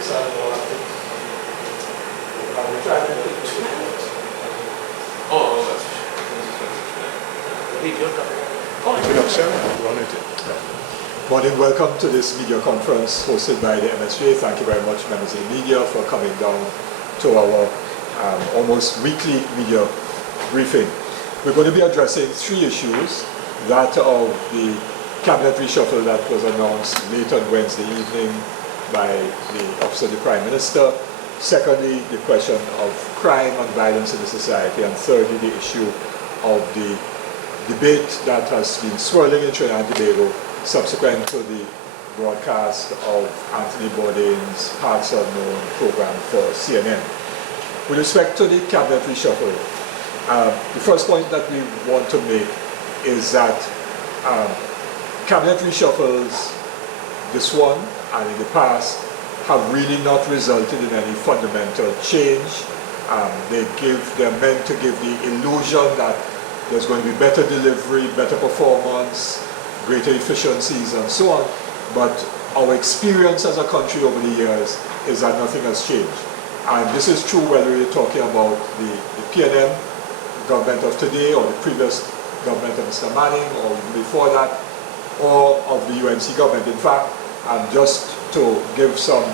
topics and we're trying to do two. Oh, that's Morning, welcome to this video conference hosted by the MSJ. Thank you very much, members of the media, for coming down to our almost weekly media briefing. We're going to be addressing three issues: that of the cabinet reshuffle that was announced late on Wednesday evening by the Office of the Prime Minister; secondly, the question of crime and violence in the society; and thirdly, the issue of the debate that has been swirling in Trinidad and Tobago subsequent to the broadcast of Anthony Bourdain's Parts Unknown program for CNN. With respect to the cabinet reshuffle, the first point that we want to make is that cabinet reshuffles, this one and in the past, have really not resulted in any fundamental change. They're meant to give the illusion that there's going to be better delivery, better performance, greater efficiencies, and so on. But our experience as a country over the years is that nothing has changed. And this is true whether you're talking about the PNM government of today, or the previous government of Mr. Manning, or even before that, or of the UNC government. In fact, just to give some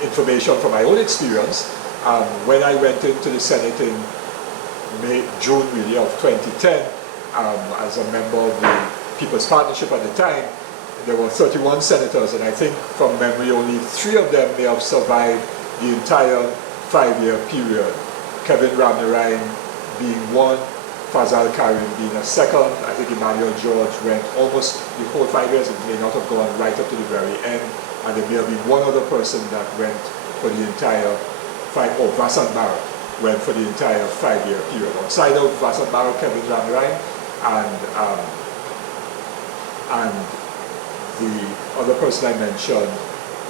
information from my own experience, when I went into the Senate in June really of 2010, as a member of the People's Partnership at the time, there were 31 senators, and I think from memory only 3 of them may have survived the entire 5-year period. Kevin Ramnarine being one, Fazal Karim being a second. I think Emmanuel George went almost the whole 5 years. It may not have gone right up to the very end, and there may have been one other person that went for the entire Vasan Barrett went for the entire 5-year period. Outside of Vasan Barrett, Kevin Ramnarine, and the other person I mentioned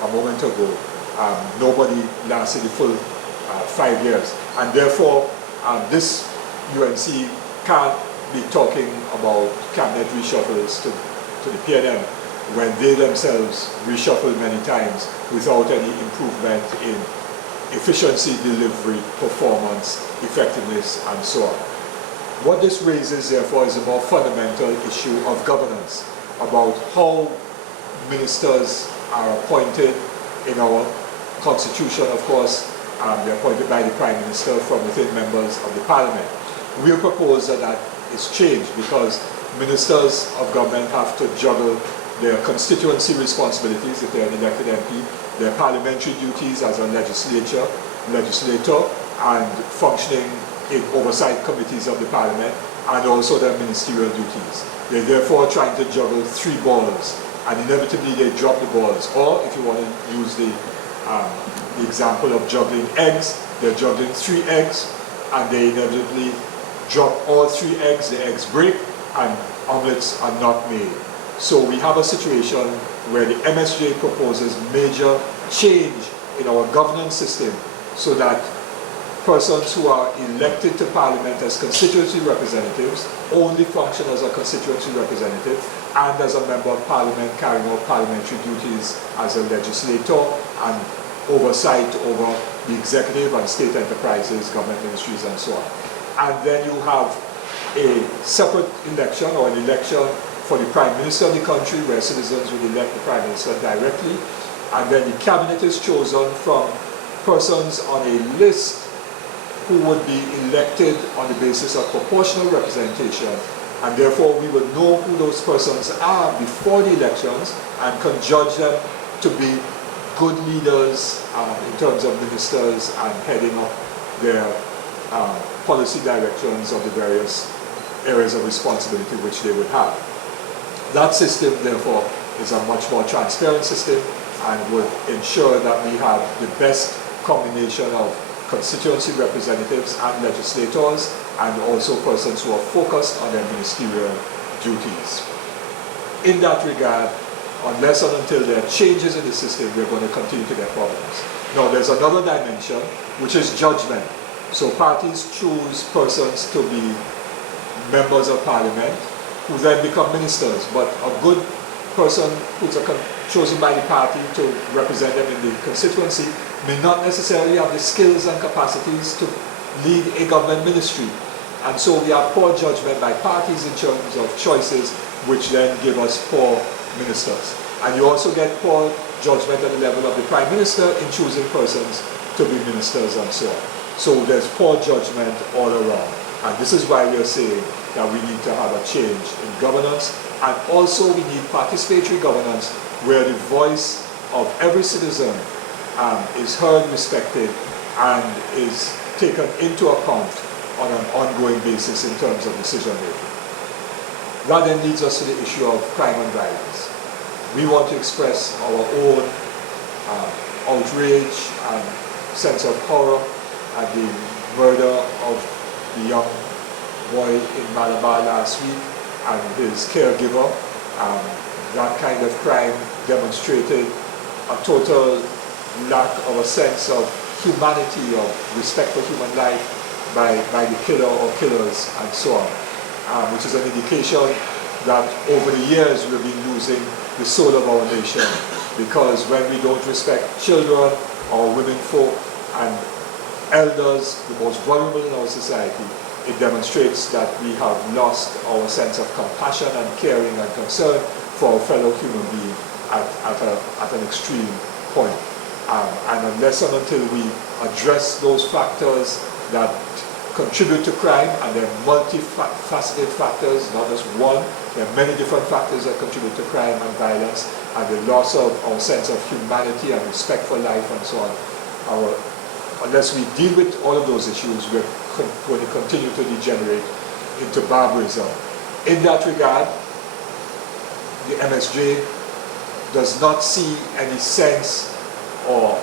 a moment ago, nobody lasted the full 5 years. And therefore, this UNC can't be talking about cabinet reshuffles to the PNM when they themselves reshuffle many times without any improvement in efficiency, delivery, performance, effectiveness, and so on. What this raises, therefore, is a more fundamental issue of governance, about how ministers are appointed in our constitution. Of course, they're appointed by the Prime Minister from within members of the Parliament. We propose that that is changed, because ministers of government have to juggle their constituency responsibilities if they're an elected MP, their parliamentary duties as a legislator, and functioning in oversight committees of the Parliament, and also their ministerial duties. They're therefore trying to juggle 3 balls, and inevitably they drop the balls. Or if you want to use the example of juggling eggs, they're juggling 3 eggs, and they inevitably drop all 3 eggs, the eggs break, and omelets are not made. So we have a situation where the MSJ proposes major change in our governance system, so that persons who are elected to Parliament as constituency representatives only function as a constituency representative and as a member of Parliament carrying out parliamentary duties as a legislator and oversight over the executive and state enterprises, government ministries, and so on. And then you have a separate election, or an election for the Prime Minister of the country, where citizens will elect the Prime Minister directly, and then the cabinet is chosen from persons on a list who would be elected on the basis of proportional representation, and therefore we will know who those persons are before the elections and can judge them to be good leaders in terms of ministers and heading up their policy directions of the various areas of responsibility which they would have. That system, therefore, is a much more transparent system and would ensure that we have the best combination of constituency representatives and legislators, and also persons who are focused on their ministerial duties. In that regard, unless and until there are changes in the system, we're going to continue to get problems. Now, there's another dimension, which is judgment. So parties choose persons to be members of Parliament, who then become ministers. But a good person who's chosen by the party to represent them in the constituency may not necessarily have the skills and capacities to lead a government ministry. And so we have poor judgment by parties in terms of choices, which then give us poor ministers. And you also get poor judgment at the level of the Prime Minister in choosing persons to be ministers and so on. So there's poor judgment all around. And this is why we are saying that we need to have a change in governance, and also we need participatory governance where the voice of every citizen is heard, respected, and is taken into account on an ongoing basis in terms of decision making. That then leads us to the issue of crime and violence. We want to express our own outrage and sense of horror at the murder of the young boy in Malabar last week and his caregiver. That kind of crime demonstrated a total lack of a sense of humanity, of respect for human life by the killer or killers and so on, which is an indication that over the years we've been losing the soul of our nation, because when we don't respect children or women folk and elders, the most vulnerable in our society, it demonstrates that we have lost our sense of compassion and caring and concern for our fellow human being at an extreme point. And unless and until we address those factors that contribute to crime, and they're multifaceted factors, not just one, there are many different factors that contribute to crime and violence, and the loss of our sense of humanity and respect for life and so on. Unless we deal with all of those issues, we're going to continue to degenerate into barbarism. In that regard, the MSJ does not see any sense, or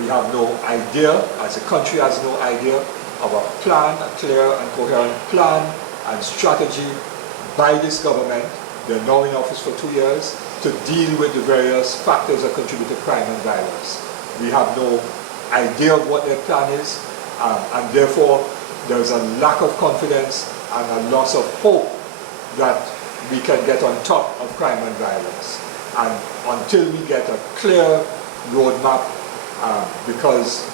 we have no idea, as a country has no idea, of a plan, a clear and coherent plan and strategy by this government, they're now in office for 2 years, to deal with the various factors that contribute to crime and violence. We have no idea of what their plan is, and therefore there's a lack of confidence and a loss of hope that we can get on top of crime and violence. And until we get a clear roadmap, because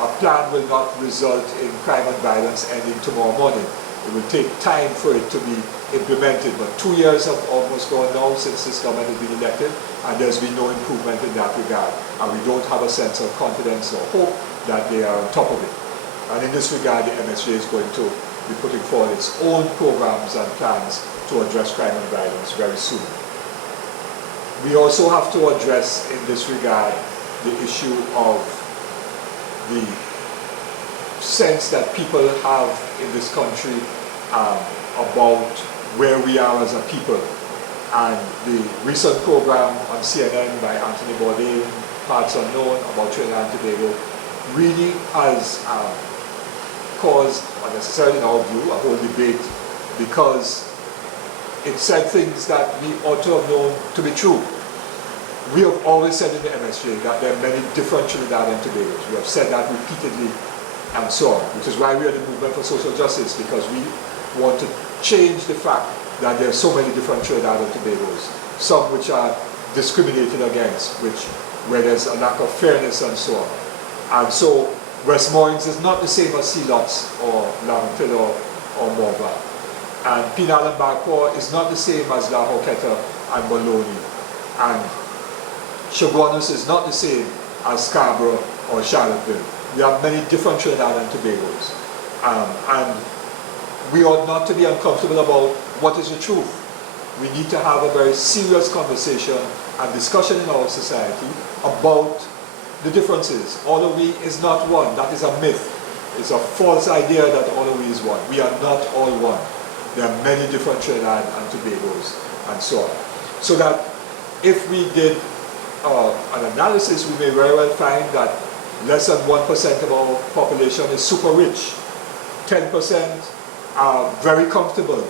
a plan will not result in crime and violence ending tomorrow morning. It will take time for it to be implemented, but 2 years have almost gone now since this government has been elected, and there's been no improvement in that regard. And we don't have a sense of confidence or hope that they are on top of it. And in this regard, the MSJ is going to be putting forward its own programs and plans to address crime and violence very soon. We also have to address in this regard the issue of the sense that people have in this country about where we are as a people. And the recent program on CNN by Anthony Bourdain, Parts Unknown, about Trinidad and Tobago, really has caused, unnecessarily in our view, a whole debate, because it said things that we ought to have known to be true. We have always said in the MSJ that there are many different Trinidad and Tobagos. We have said that repeatedly and so on, which is why we are the movement for social justice, because we want to change the fact that there are so many different Trinidad and Tobagos, some which are discriminated against, where there's a lack of fairness and so on. And so Westmoreland is not the same as Sealots or Lamphil or Morva. And Pinal and Barcor is not the same as La Hoqueta and Maloney. And Chaguanas is not the same as Scarborough or Charlottesville. We have many different Trinidad and Tobagos. And we ought not to be uncomfortable about what is the truth. We need to have a very serious conversation and discussion in our society about the differences. All of we is not one. That is a myth. It's a false idea that all of we is one. We are not all one. There are many different Trinidad and Tobagos and so on. So that if we did an analysis, we may very well find that less than 1% of our population is super rich. 10% are very comfortable.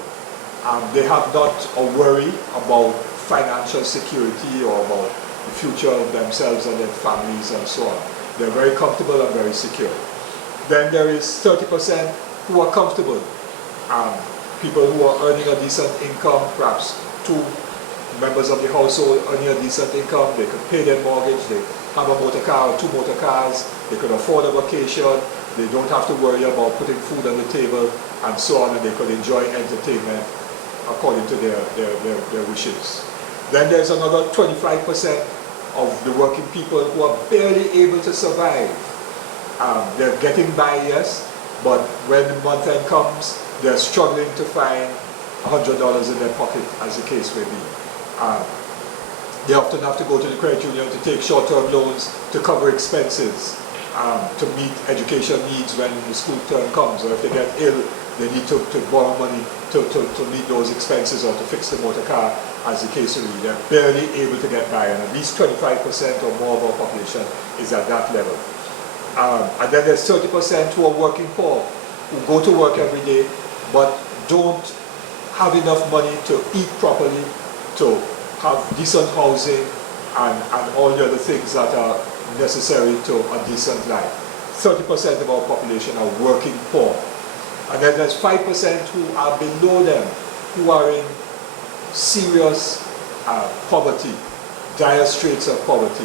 They have not a worry about financial security or about the future of themselves and their families and so on. They're very comfortable and very secure. Then there is 30% who are comfortable. People who are earning a decent income, perhaps 2 members of the household earning a decent income, they could pay their mortgage, they have a motor car or 2 motor cars, they could afford a vacation, they don't have to worry about putting food on the table and so on, and they could enjoy entertainment according to their wishes. Then there's another 25% of the working people who are barely able to survive. They're getting by, yes, but when the month end comes, they're struggling to find $100 in their pocket, as the case may be. They often have to go to the credit union to take short-term loans to cover expenses, to meet education needs when the school term comes, or if they get ill, they need to borrow money to meet those expenses or to fix the motor car, as the case may be. They're barely able to get by, and at least 25% or more of our population is at that level. And then there's 30% who are working poor, who go to work every day, but don't have enough money to eat properly, to have decent housing, and all the other things that are necessary to a decent life. 30% of our population are working poor. And then there's 5% who are below them, who are in serious poverty, dire straits of poverty.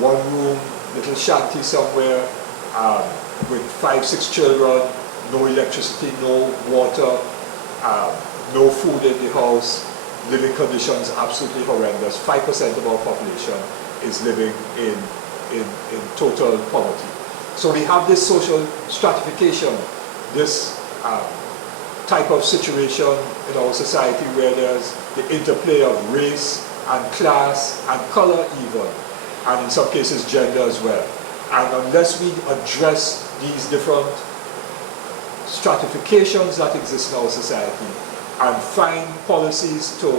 One room, little shanty somewhere, with 5-6 children, no electricity, no water, no food in the house, living conditions absolutely horrendous. 5% of our population is living in total poverty. So we have this social stratification, this type of situation in our society where there's the interplay of race and class and color even, and in some cases gender as well. And unless we address these different stratifications that exist in our society and find policies to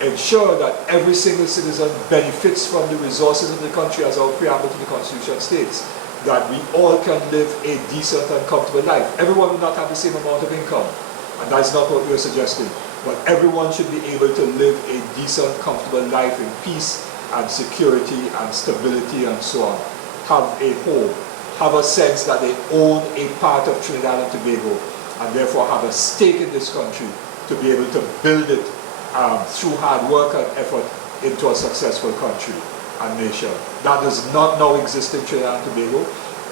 ensure that every single citizen benefits from the resources of the country, as our preamble to the Constitution states, that we all can live a decent and comfortable life. Everyone will not have the same amount of income, and that's not what we're suggesting, but everyone should be able to live a decent, comfortable life in peace and security and stability and so on. Have a home, have a sense that they own a part of Trinidad and Tobago, and therefore have a stake in this country to be able to build it through hard work and effort into a successful country and nation. That does not now exist in Trinidad and Tobago,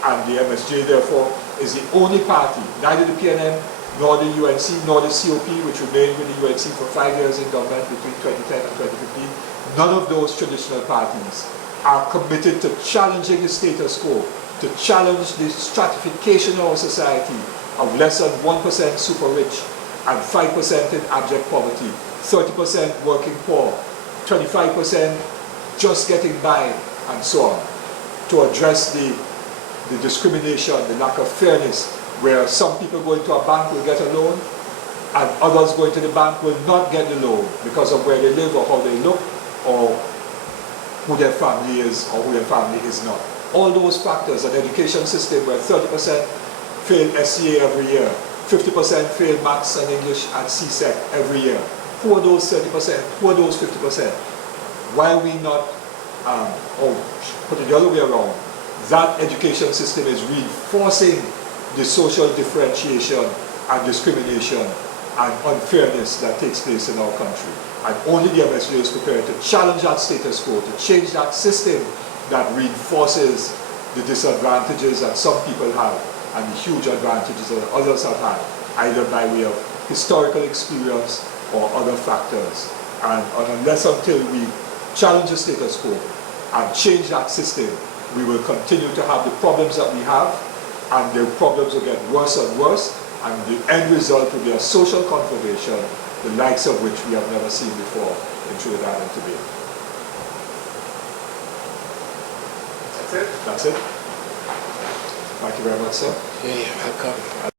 and the MSJ therefore is the only party, neither the PNM, nor the UNC, nor the COP, which remained with the UNC for 5 years in government between 2010 and 2015, none of those traditional parties are committed to challenging the status quo, to challenge the stratification of our society of less than 1% super rich and 5% in abject poverty, 30% working poor, 25% just getting by, and so on, to address the discrimination, the lack of fairness, where some people going to a bank will get a loan and others going to the bank will not get the loan because of where they live or how they look or who their family is or who their family is not. All those factors, an education system where 30% fail SCA every year, 50% fail maths and English and CSEC every year. Who are those 30%? Who are those 50%? Why are we not, or put it the other way around, that education system is reinforcing the social differentiation and discrimination and unfairness that takes place in our country. And only the MSJ is prepared to challenge that status quo, to change that system that reinforces the disadvantages that some people have and the huge advantages that others have had, either by way of historical experience or other factors. And unless until we challenge the status quo and change that system, we will continue to have the problems that we have, and the problems will get worse and worse, and the end result will be a social conflagration, the likes of which we have never seen before in Trinidad and Tobago. That's it? That's it. Thank you very much, sir. Yeah, welcome.